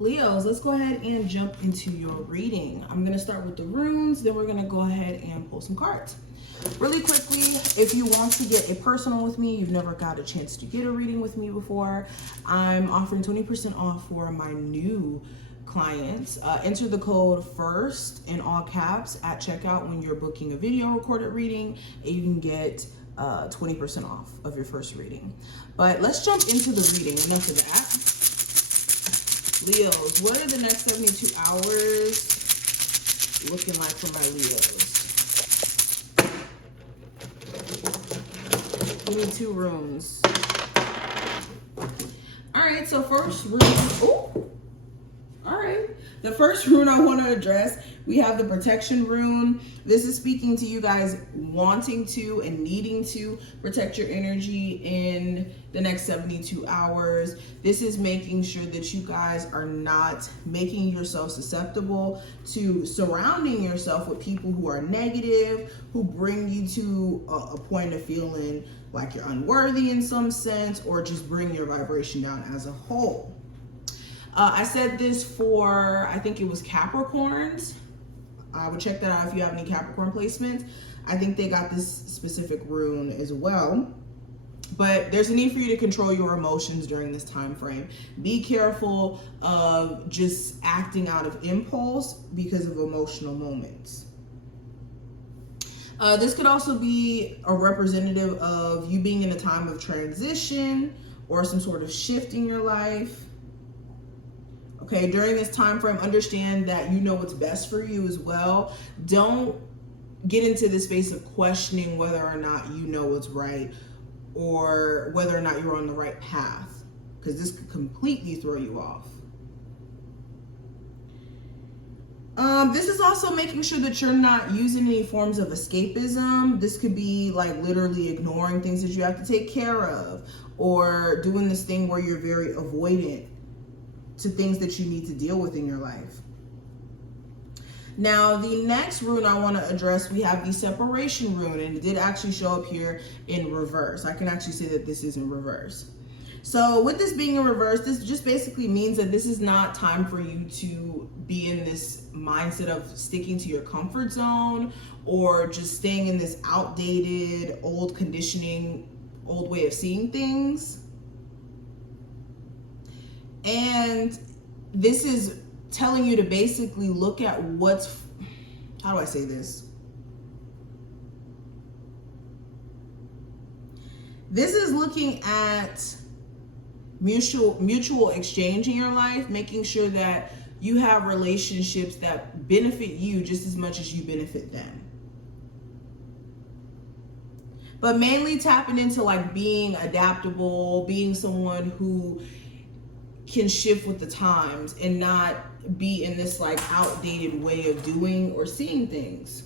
Leos, let's go ahead and jump into your reading. I'm going to start with the runes, then we're going to go ahead and pull some cards. Really quickly, if you want to get a personal with me, you've never got a chance to get a reading with me before, I'm offering 20% off for my new clients. Enter the code FIRST in all caps at checkout when you're booking a video recorded reading, and you can get 20% off of your first reading. But let's jump into the reading. Enough of that. Leos, what are the next 72 hours looking like for my Leos? Give me 2 runes. All right, so first rune. Oh, all right. The first rune I want to address, we have the protection rune. This is speaking to you guys wanting to and needing to protect your energy in the next 72 hours. This is making sure that you guys are not making yourself susceptible to surrounding yourself with people who are negative, who bring you to a point of feeling like you're unworthy in some sense, or just bring your vibration down as a whole. I said this for, I think it was Capricorns. I would check that out if you have any Capricorn placements. I think they got this specific rune as well. But there's a need for you to control your emotions during this time frame. Be careful of just acting out of impulse because of emotional moments. This could also be a representative of you being in a time of transition or some sort of shift in your life. Okay, during this time frame, understand that you know what's best for you as well. Don't get into the space of questioning whether or not you know what's right or whether or not you're on the right path, because this could completely throw you off. This is also making sure that you're not using any forms of escapism. This could be like literally ignoring things that you have to take care of, or doing this thing where you're very avoidant to things that you need to deal with in your life. Now, the next rune I want to address, we have the separation rune, and it did actually show up here in reverse. I can actually say that this is in reverse. So with this being in reverse, this just basically means that this is not time for you to be in this mindset of sticking to your comfort zone or just staying in this outdated, old conditioning, old way of seeing things. And this is telling you to basically look at what's, how do I say this? This is looking at mutual exchange in your life, making sure that you have relationships that benefit you just as much as you benefit them. But mainly tapping into like being adaptable, being someone who can shift with the times and not be in this like outdated way of doing or seeing things.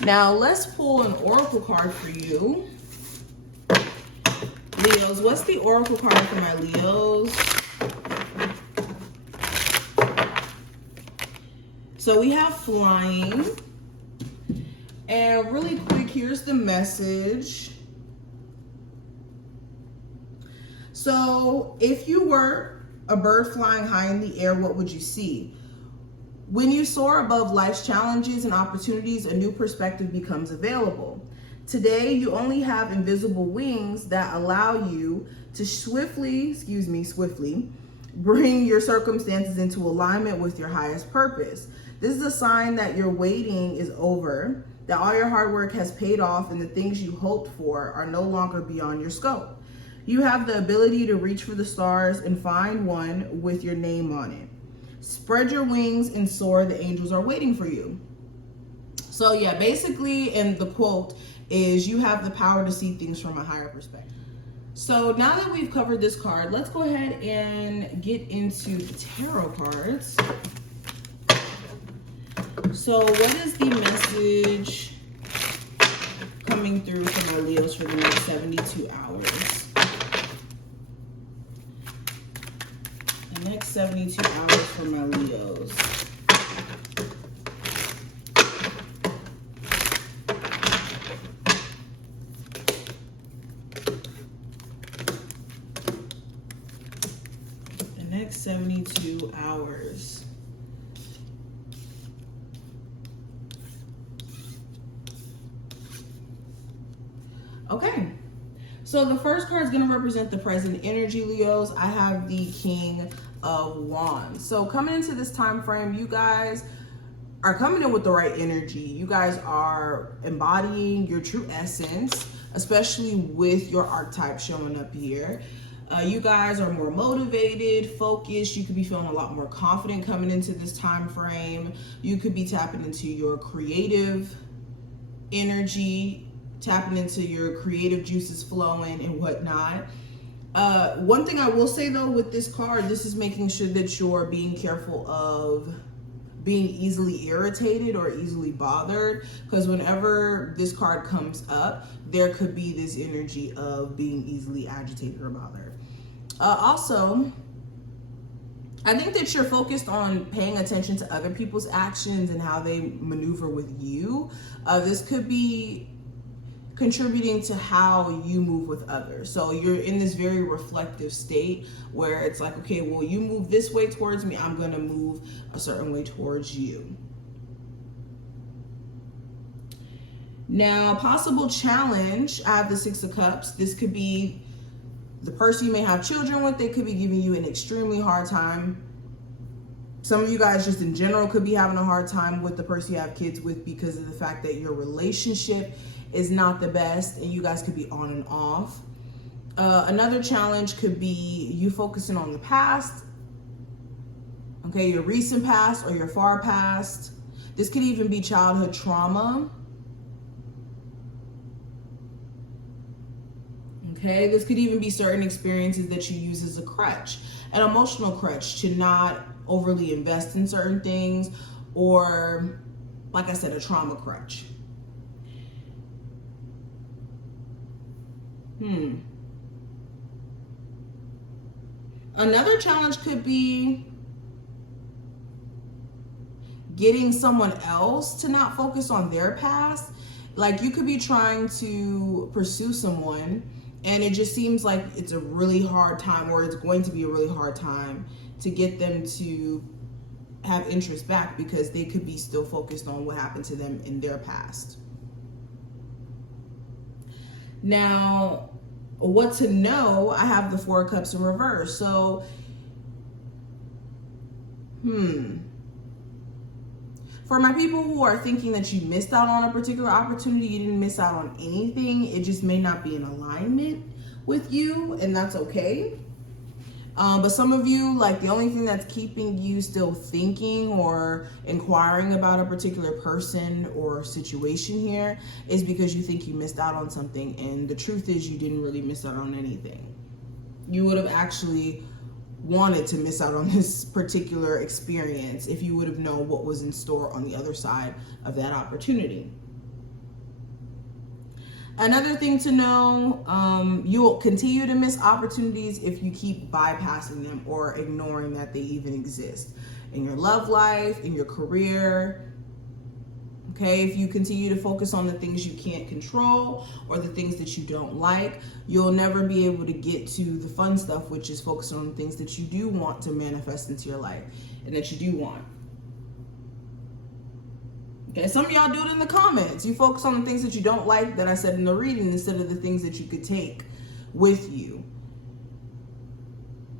Now let's pull an oracle card for you. Leos, what's the oracle card for my Leos? So we have flying. And really quick, here's the message. So if you were a bird flying high in the air, what would you see? When you soar above life's challenges and opportunities, a new perspective becomes available. Today, you only have invisible wings that allow you to swiftly bring your circumstances into alignment with your highest purpose. This is a sign that your waiting is over, that all your hard work has paid off, and the things you hoped for are no longer beyond your scope. You have the ability to reach for the stars and find one with your name on it. Spread your wings and soar. The angels are waiting for you. So yeah, basically, and the quote is, you have the power to see things from a higher perspective. So now that we've covered this card, let's go ahead and get into the tarot cards. So what is the message coming through for my Leos for the next 72 hours? The next 72 hours for my Leos. next 72 hours. Okay. So the first card is going to represent the present energy, Leos. I have the King of Wands. So coming into this time frame, you guys are coming in with the right energy. You guys are embodying your true essence, especially with your archetype showing up here. You guys are more motivated, focused. You could be feeling a lot more confident coming into this time frame. You could be tapping into your creative energy, tapping into your creative juices flowing and whatnot. One thing I will say though with this card, this is making sure that you're being careful of being easily irritated or easily bothered, because whenever this card comes up, there could be this energy of being easily agitated or bothered. Also, I think that you're focused on paying attention to other people's actions and how they maneuver with you. This could be contributing to how you move with others. So you're in this very reflective state where it's like, okay, well, you move this way towards me, I'm going to move a certain way towards you. Now, possible challenge, I have the Six of Cups. This could be the person you may have children with. They could be giving you an extremely hard time. Some of you guys just in general could be having a hard time with the person you have kids with because of the fact that your relationship is not the best and you guys could be on and off. Another challenge could be you focusing on the past, okay, your recent past or your far past. This could even be childhood trauma. Okay, this could even be certain experiences that you use as a crutch, an emotional crutch to not overly invest in certain things, or like I said, a trauma crutch. Another challenge could be getting someone else to not focus on their past. Like you could be trying to pursue someone and it just seems like it's a really hard time, or it's going to be a really hard time to get them to have interest back because they could be still focused on what happened to them in their past. Now, what to know, I have the Four of Cups in reverse. So, for my people who are thinking that you missed out on a particular opportunity, you didn't miss out on anything. It just may not be in alignment with you, and that's okay. But some of you, like the only thing that's keeping you still thinking or inquiring about a particular person or situation here is because you think you missed out on something. And the truth is you didn't really miss out on anything. You would have actually wanted to miss out on this particular experience if you would have known what was in store on the other side of that opportunity. Another thing to know, you will continue to miss opportunities if you keep bypassing them or ignoring that they even exist in your love life, in your career. Okay, if you continue to focus on the things you can't control or the things that you don't like, you'll never be able to get to the fun stuff, which is focusing on the things that you do want to manifest into your life and that you do want. Okay, some of y'all do it in the comments. You focus on the things that you don't like that I said in the reading instead of the things that you could take with you.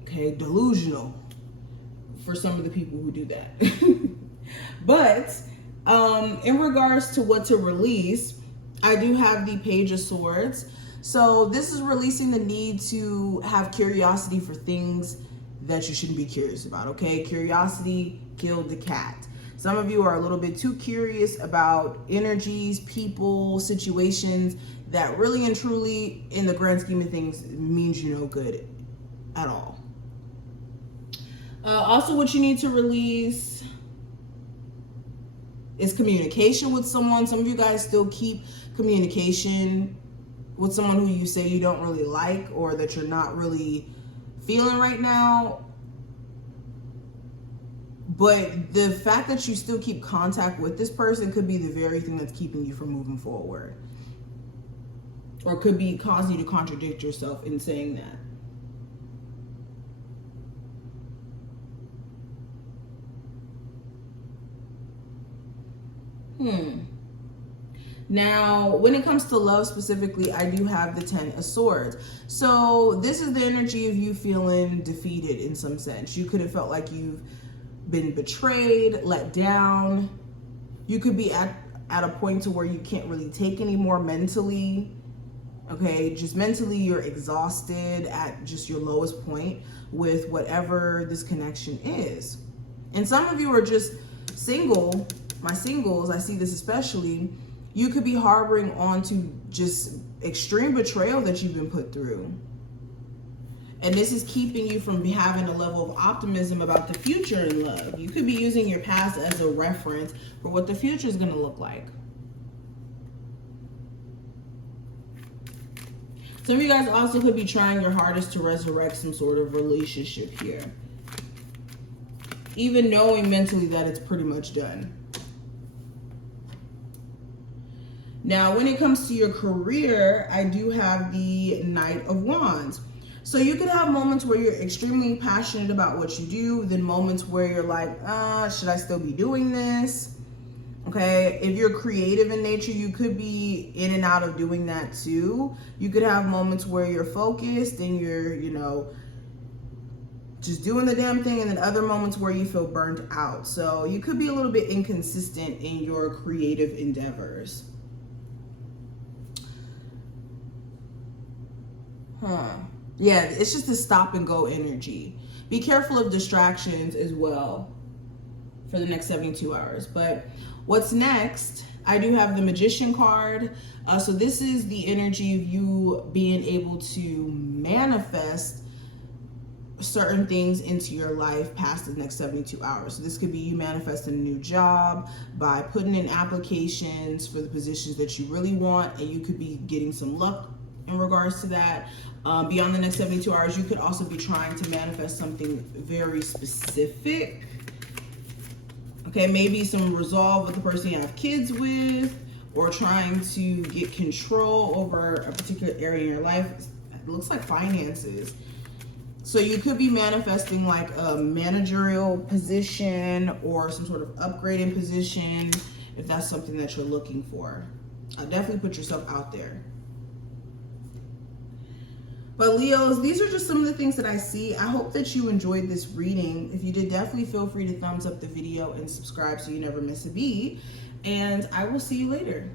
Okay, delusional for some of the people who do that. But in regards to what to release, I do have the Page of Swords. So this is releasing the need to have curiosity for things that you shouldn't be curious about, okay? Curiosity killed the cat. Some of you are a little bit too curious about energies, people, situations that really and truly, in the grand scheme of things, means you no good at all. Also, what you need to release is communication with someone. Some of you guys still keep communication with someone who you say you don't really like or that you're not really feeling right now. But the fact that you still keep contact with this person could be the very thing that's keeping you from moving forward. Or could be causing you to contradict yourself in saying that. Now, when it comes to love specifically, I do have the 10 of Swords. So this is the energy of you feeling defeated in some sense. You could have felt like you've been betrayed, let down. You could be at a point to where you can't really take anymore mentally. Okay, just mentally you're exhausted at just your lowest point with whatever this connection is. And some of you are just single. My singles, I see this especially. You could be harboring on to just extreme betrayal that you've been put through. And this is keeping you from having a level of optimism about the future in love. You could be using your past as a reference for what the future is going to look like. Some of you guys also could be trying your hardest to resurrect some sort of relationship here, even knowing mentally that it's pretty much done. Now, when it comes to your career, I do have the Knight of Wands. So you could have moments where you're extremely passionate about what you do, then moments where you're like, should I still be doing this? Okay, if you're creative in nature, you could be in and out of doing that too. You could have moments where you're focused and you're, just doing the damn thing, and then other moments where you feel burnt out. So you could be a little bit inconsistent in your creative endeavors. Yeah, it's just a stop and go energy. Be careful of distractions as well for the next 72 hours. But what's next? I do have the Magician card. So this is the energy of you being able to manifest certain things into your life past the next 72 hours. So this could be you manifesting a new job by putting in applications for the positions that you really want, and you could be getting some luck in regards to that. Beyond the next 72 hours, you could also be trying to manifest something very specific. Okay, maybe some resolve with the person you have kids with, or trying to get control over a particular area in your life. It looks like finances. So you could be manifesting like a managerial position or some sort of upgrading position if that's something that you're looking for. Definitely put yourself out there. But Leos, these are just some of the things that I see. I hope that you enjoyed this reading. If you did, definitely feel free to thumbs up the video and subscribe so you never miss a beat. And I will see you later.